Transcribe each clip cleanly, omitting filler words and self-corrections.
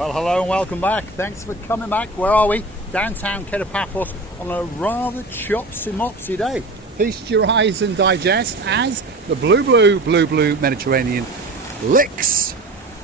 Well, hello and welcome back. Thanks for coming back. Where are we? Downtown Paphos on a rather chopsy-mopsy day. Feast your eyes and digest as the blue Mediterranean licks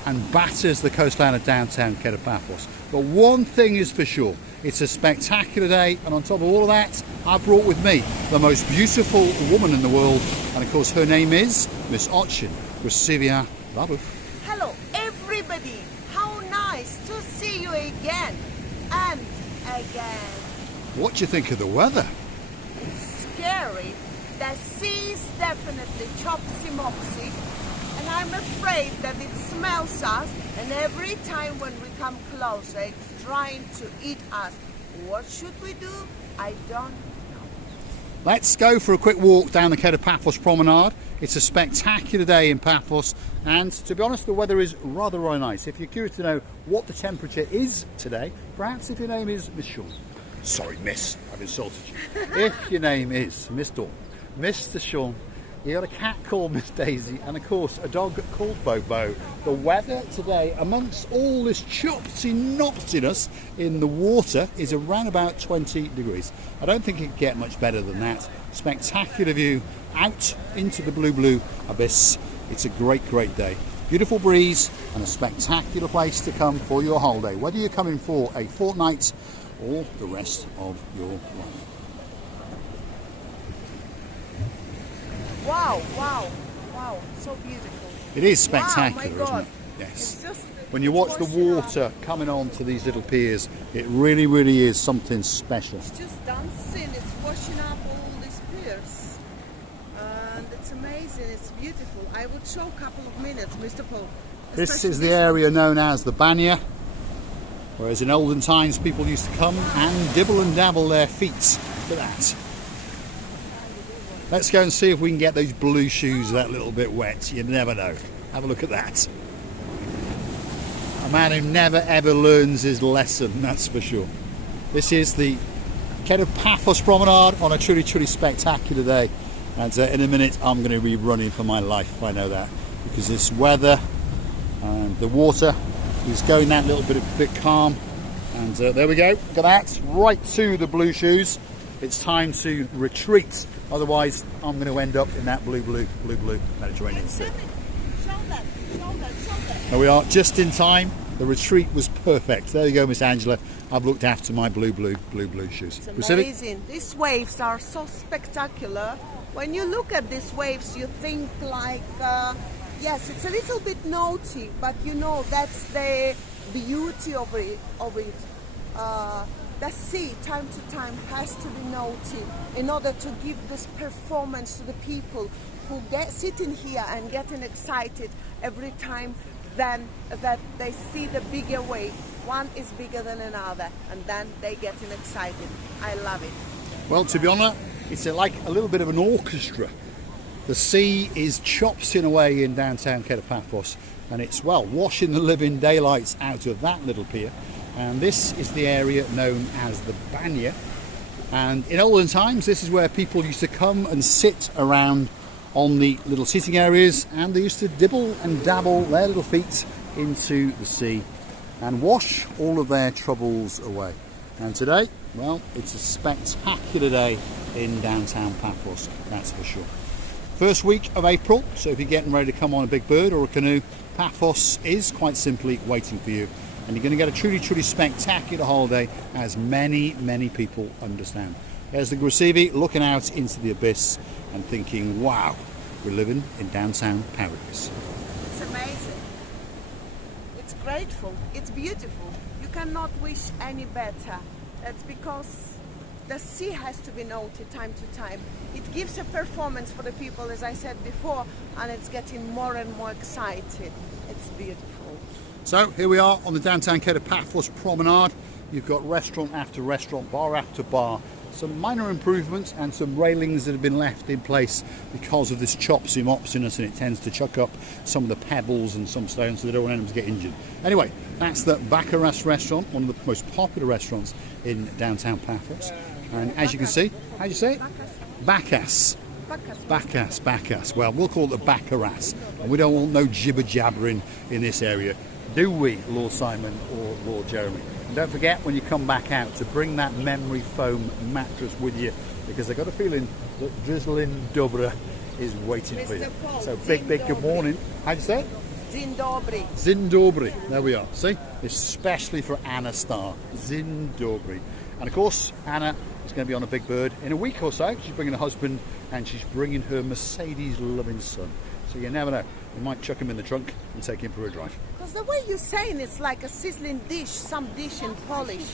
and batters the coastline of downtown Paphos. But one thing is for sure, it's a spectacular day, and on top of all of that, I've brought with me the most beautiful woman in the world, and of course her name is Miss Ochin Rasivia Babu. Hello everybody, how nice to see you again and again. What do you think of the weather? It's scary. The sea is definitely chopsy-mopsy, and I'm afraid that it smells us, and every time when we come closer it's trying to eat us. What should we do? I don't know. Let's go for a quick walk down the Paphos Promenade. It's a spectacular day in Paphos, and to be honest the weather is rather nice. If you're curious to know what the temperature is today, perhaps if your name is Miss Shawn. Sorry Miss, I've insulted you. If your name is Miss Dawn, Mr. Shawn, you got a cat called Miss Daisy, and of course a dog called Bobo. The weather today, amongst all this chopsy-nopsiness in the water, is around about 20 degrees. I don't think it could get much better than that. Spectacular view out into the blue abyss. It's a great day. Beautiful breeze and a spectacular place to come for your holiday, whether you're coming for a fortnight or the rest of your life. Wow, so beautiful. It is spectacular, wow, isn't it? Yes. It's When you watch the water coming onto these little piers, it really is something special. It's just dancing, it's washing up all these piers. And it's amazing, it's beautiful. I would show a couple of minutes, Mr. Paul. This is the area known as the Banya, whereas in olden times people used to come and dibble and dabble their feet for that. Let's go and see if we can get those blue shoes that little bit wet. You never know. Have a look at that. A man who never ever learns his lesson, that's for sure. This is the Paphos Promenade on a truly spectacular day. And in a minute I'm going to be running for my life, I know that. Because this weather and the water is going that little bit calm. And there we go, look at that, right to the blue shoes. It's time to retreat, otherwise I'm going to end up in that blue Mediterranean Sea. There we are, just in time. The retreat was perfect. There you go, Miss Angela. I've looked after my blue shoes. It's amazing. These waves are so spectacular. When you look at these waves, you think like, yes, it's a little bit naughty, but you know that's the beauty of it. The sea, time to time, has to be naughty in order to give this performance to the people who sitting here and getting excited every time then that they see the bigger wave. One is bigger than another, and then they getting excited. I love it. Well, to be honest, it's like a little bit of an orchestra. The sea is chopsing away in downtown Paphos, and it's, well, washing the living daylights out of that little pier. And this is the area known as the Banya. And in olden times, this is where people used to come and sit around on the little seating areas, and they used to dibble and dabble their little feet into the sea and wash all of their troubles away. And today, well, it's a spectacular day in downtown Paphos, that's for sure. First week of April, so if you're getting ready to come on a big bird or a canoe, Paphos is quite simply waiting for you. And you're going to get a truly spectacular holiday, as many people understand. There's the Grasivi looking out into the abyss and thinking, wow, we're living in downtown paradise. It's amazing. It's grateful. It's beautiful. You cannot wish any better. That's because the sea has to be noted time to time. It gives a performance for the people, as I said before, and it's getting more and more excited. It's beautiful. So here we are on the downtown Paphos Promenade. You've got restaurant after restaurant, bar after bar. Some minor improvements and some railings that have been left in place because of this chopsy-mopsiness, and it tends to chuck up some of the pebbles and some stones so they don't want anyone to get injured. Anyway, that's the Paphos restaurant, one of the most popular restaurants in downtown Paphos. And as you can see, how do you say it? Bacchus. Bacchus. Well, we'll call it the Baccaras. And we don't want no jibber-jabbering in this area. Do we, Lord Simon or Lord Jeremy? And don't forget when you come back out to bring that memory foam mattress with you, because I've got a feeling that Drizzling Dobra is waiting for you. Paul, So big good morning. How'd you say it? Dzień dobry. Dzień dobry. There we are. See? Especially for Anna Starr. Dzień dobry. And of course, Anna is going to be on a big bird in a week or so. She's bringing her husband and she's bringing her Mercedes-loving son. So you never know. You might chuck him in the trunk and take him for a drive. Because the way you're saying it's like a sizzling dish, some dish in Polish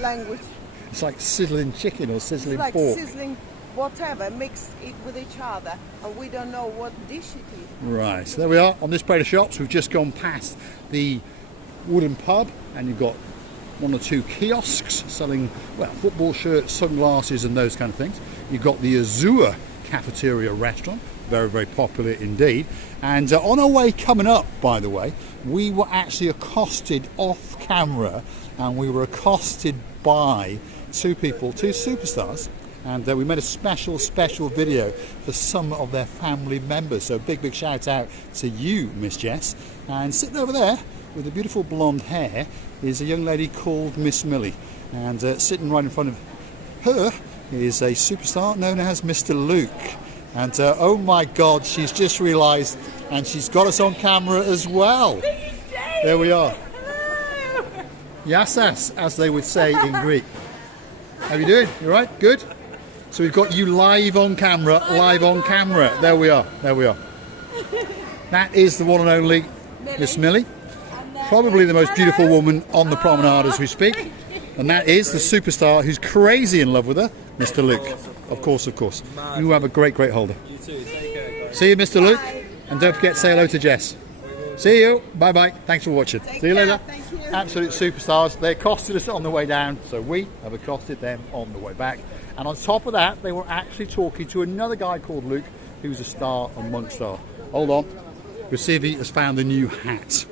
language. It's like sizzling chicken or sizzling It's like pork. sizzling whatever, mix it with each other, and we don't know what dish it is. Right, so there we are on this parade of shops. We've just gone past the wooden pub and you've got one or two kiosks selling, well, football shirts, sunglasses and those kind of things. You've got the Azure cafeteria restaurant, very popular indeed. And on our way coming up, by the way, we were actually accosted off camera, and we were accosted by two people, two superstars. And we made a special video for some of their family members. So big shout out to you, Miss Jess. And sitting over there with the beautiful blonde hair is a young lady called Miss Millie. And sitting right in front of her is a superstar known as Mr. Luke. And oh my God, she's just realised, and she's got us on camera as well. There we are. Yassas, as they would say in Greek. How you doing? You all right? Good? So we've got you live on camera, There we are. That is the one and only Miss Millie. Probably the most beautiful woman on the promenade as we speak. And that is the superstar who's crazy in love with her, Mr. Luke. Of course. You have a great holder. You too. Take care, guys. See you, Mr. Luke. And don't forget to say hello to Jess. See you. Bye. Thanks for watching. See you later. Thank you. Absolute superstars. They accosted us on the way down, so we have accosted them on the way back. And on top of that, they were actually talking to another guy called Luke, who's a star amongst stars. Hold on. Rasivi has found a new hat.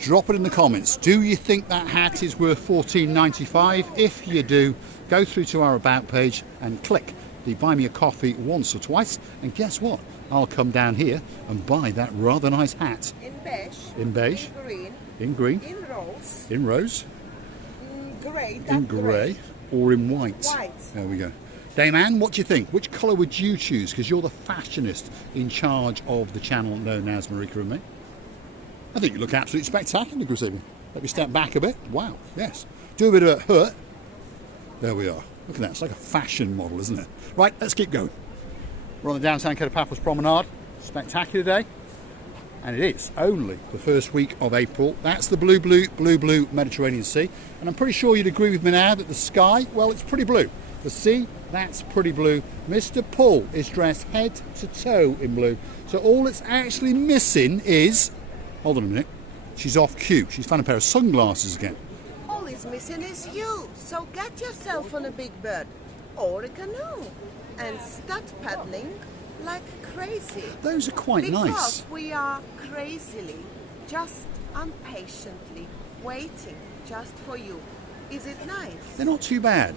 Drop it in the comments. Do you think that hat is worth $14.95? If you do, go through to our About page and click the Buy Me a Coffee once or twice. And guess what? I'll come down here and buy that rather nice hat. In beige. In beige. In green. In green. In rose. In rose. In grey. In grey. Or in white. White. There we go. Dame Anne, what do you think? Which colour would you choose? Because you're the fashionist in charge of the channel known as Marika and me. I think you look absolutely spectacular, Grisini. Let me step back a bit. Wow, yes. Do a bit of a hurt. There we are. Look at that. It's like a fashion model, isn't it? Right, let's keep going. We're on the downtown Paphos Promenade. Spectacular day. And it is only the first week of April. That's the blue Mediterranean Sea. And I'm pretty sure you'd agree with me now that the sky, well, it's pretty blue. The sea, that's pretty blue. Mr. Paul is dressed head to toe in blue. So all it's actually missing is, hold on a minute, she's off cue. She's found a pair of sunglasses again. All it's missing is you. So get yourself on a big bird or a canoe and start paddling like crazy. Those are quite nice. Because we are crazily, just impatiently waiting just for you. Is it nice? They're not too bad,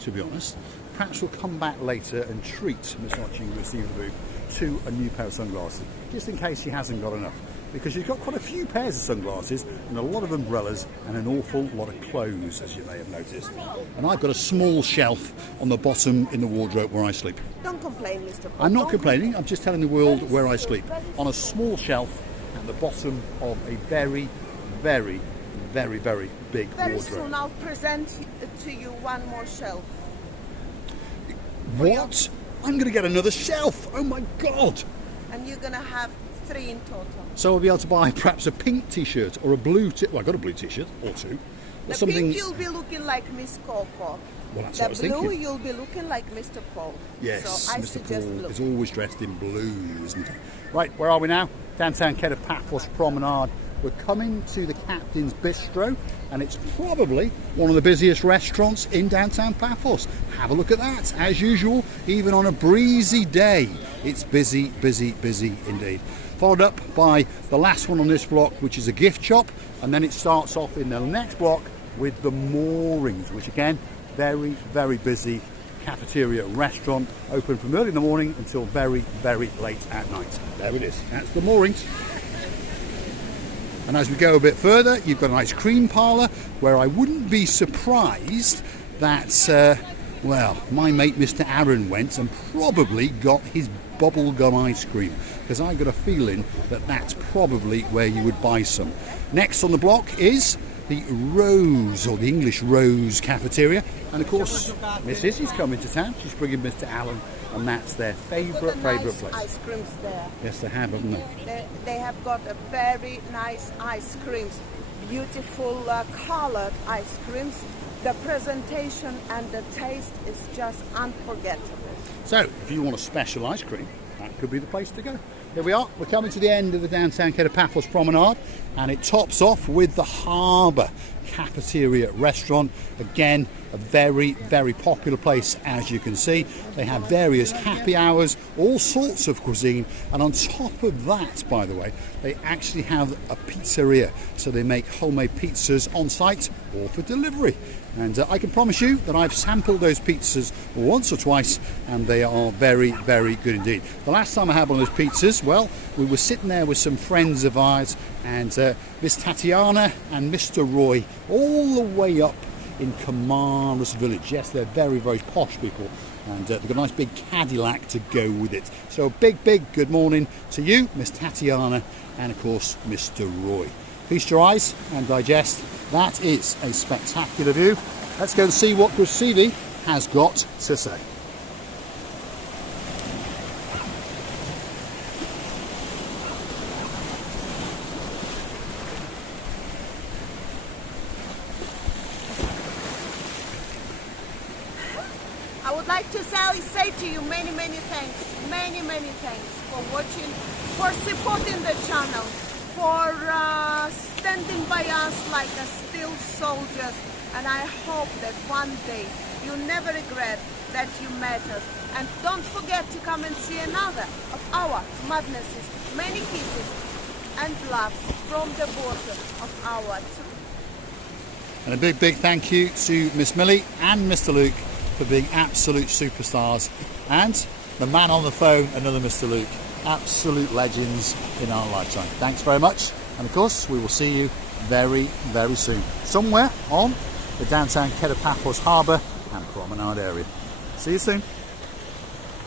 to be honest. Perhaps we'll come back later and treat Miss Watching Receiver the Booth to a new pair of sunglasses, just in case she hasn't got enough. Because she's got quite a few pairs of sunglasses and a lot of umbrellas and an awful lot of clothes, as you may have noticed. And I've got a small shelf on the bottom in the wardrobe where I sleep. Don't complain, Mr. Paul. I'm not complaining, I'm just telling the world where I sleep. On a small shelf at the bottom of a very big Very wardrobe. soon I'll present to you one more shelf. What? I'm going to get another shelf! Oh my God! And you're going to have 3 in total. So I'll be able to buy perhaps a pink t-shirt or a blue well, I got a blue t-shirt or two. The something... pink you'll be looking like Miss Coco. Well, that's the what I was blue thinking. you'll be looking like Mr. Paul. Yes, so I Mr. suggest Paul blue. is always dressed in blue, isn't he? Right, where are we now? Downtown Paphos Promenade. We're coming to the Captain's Bistro, and it's probably one of the busiest restaurants in downtown Paphos. Have a look at that. As usual, even on a breezy day, it's busy indeed. Followed up by the last one on this block, which is a gift shop, and then it starts off in the next block with the Moorings, which again, very busy cafeteria restaurant, open from early in the morning until very late at night. There it is. That's the Moorings. And as we go a bit further, you've got an ice cream parlour where I wouldn't be surprised that, well, my mate Mr. Aaron went and probably got his bubblegum ice cream, because I got a feeling that that's probably where you would buy some. Next on the block is the Rose, or the English Rose cafeteria, and of course Miss Izzy's coming to town. She's bringing Mr. Alan, and that's their favourite place. Ice creams there. Yes, they have, haven't they? They have got a very nice ice creams, beautiful coloured ice creams. The presentation and the taste is just unforgettable. So, if you want a special ice cream, that could be the place to go. Here we are, we're coming to the end of the downtown Paphos Promenade, and it tops off with the Harbour Cafeteria Restaurant. Again, a very, very popular place, as you can see. They have various happy hours, all sorts of cuisine, and on top of that, by the way, they actually have a pizzeria, so they make homemade pizzas on site or for delivery. And I can promise you that I've sampled those pizzas once or twice, and they are very, very good indeed. The last time I had one of those pizzas, well, we were sitting there with some friends of ours, and Miss Tatiana and Mr. Roy, all the way up in Kamaras village. Yes, they're very, very posh people, and they've got a nice big Cadillac to go with it. So a big, big good morning to you, Miss Tatiana, and of course Mr. Roy. Feast your eyes and digest. That is a spectacular view. Let's go and see what Grasivi has got to say. I would like to say to you many thanks, many thanks for watching, for supporting the channel, for standing by us like a steel soldiers, and I hope that one day you never regret that you met us. And don't forget to come and see another of our madnesses, many kisses and loves from the border of our tour. And a big, big thank you to Miss Millie and Mr. Luke for being absolute superstars, and the man on the phone, another Mr. Luke, absolute legends in our lifetime. Thanks very much, and of course we will see you very, very soon, somewhere on the downtown Paphos Harbour and Promenade area. See you soon.